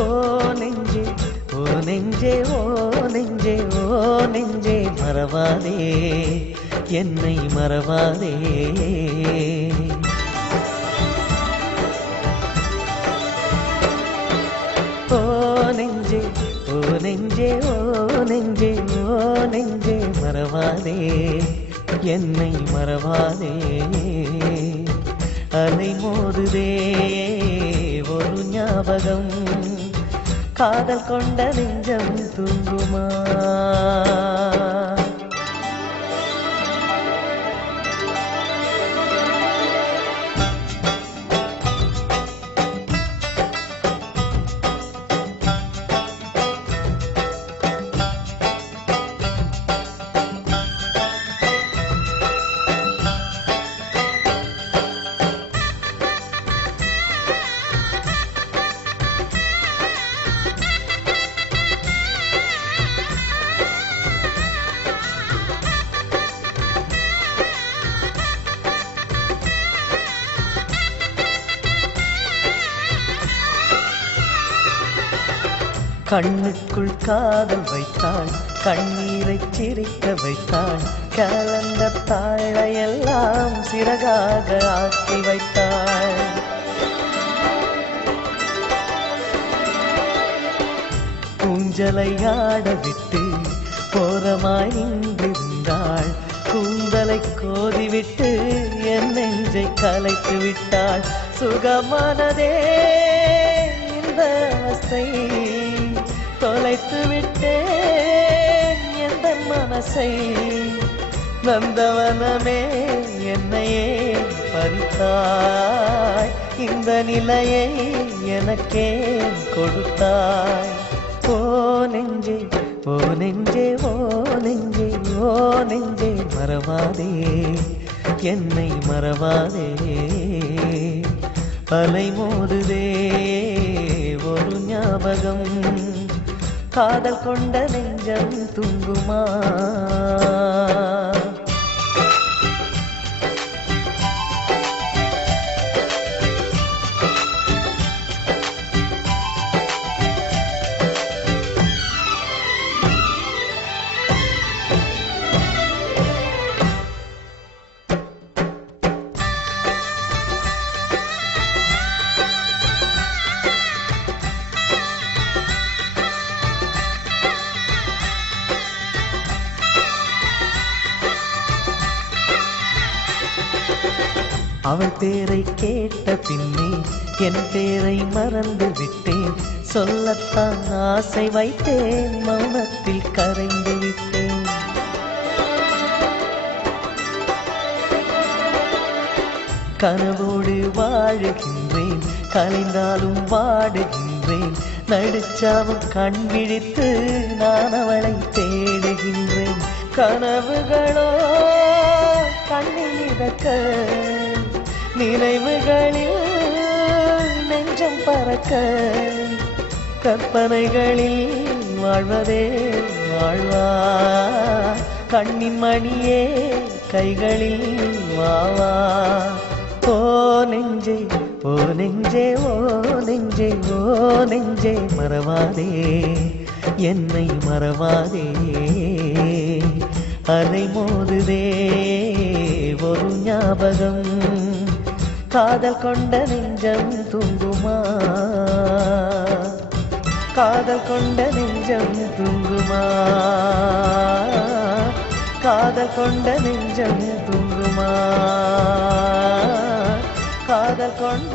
ஓ நெஞ்சே ஓ நெஞ்சே ஓ நெஞ்சே ஓ நெஞ்சே மறவாதே என்னை மறவாதே. ஓ நெஞ்சே ஓ நெஞ்சே ஓ நெஞ்சே ஓ நெஞ்சே மறவாதே என்னை மறவாதே. அலை மோதுதே ஒரு ஞாபகம், காதல் கொண்ட நெஞ்சம் தூங்குமா? கண்ணுக்குள் காதல் வைத்தாள், கண்ணீரை சிரிக்க வைத்தாள், கலந்த தாழையெல்லாம் சிறகாக ஆக்கி வைத்தாள். ஊஞ்சலை ஆடவிட்டு போரமாய் நின்றிருந்தாள், கூந்தலை கோதிவிட்டு என் நெஞ்சை கலைத்து விட்டாள். சுகமானதே இந்த அவஸ்தை, தொலைத்து விட்டேன் எந்த மனசை. நந்தவனமே என்னையே பறித்தாய், இந்த நிலையை எனக்கே கொடுத்தாய். ஓ நெஞ்சே ஓ நெஞ்சே ஓ நெஞ்சே ஓ நெஞ்சே மறவாதே என்னை மறவாதே. அலை மோதுதே ஒரு ஞாபகம், காதல் கொண்ட நெஞ்சம் தூங்குமா? அவள் பேரை கேட்ட பின்னே என் பேரை மறந்து விட்டேன். சொல்லத்தான் ஆசை வைத்தேன், மௌனத்தில் கரைந்து விட்டேன். கனவோடு வாழுகின்றேன், கலைந்தாலும் வாடுகின்றேன். நடுச்சாவும் கண் விழித்து நான் அவளை தேடுகின்றேன். கனவுகளோ கண்ணில் மிதக்க, நினைவுகளில் நெஞ்சம் பறக்க. கற்பனைகளில் வாழ்வதே வாழ்வா, கண்ணின் மணியே கைகளில் வாவா. ஓ நெஞ்சே ஓ நெஞ்சே ஓ நெஞ்சே ஓ நெஞ்சே மறவாதே என்னை மறவாதே. அலை மோதுதே ஒரு ஞாபகம், காதல் கொண்ட நெஞ்சம் தூங்குமா? காதல் கொண்ட நெஞ்சம் தூங்குமா? காதல் கொண்ட நெஞ்சம் தூங்குமா? காதல் கொண்ட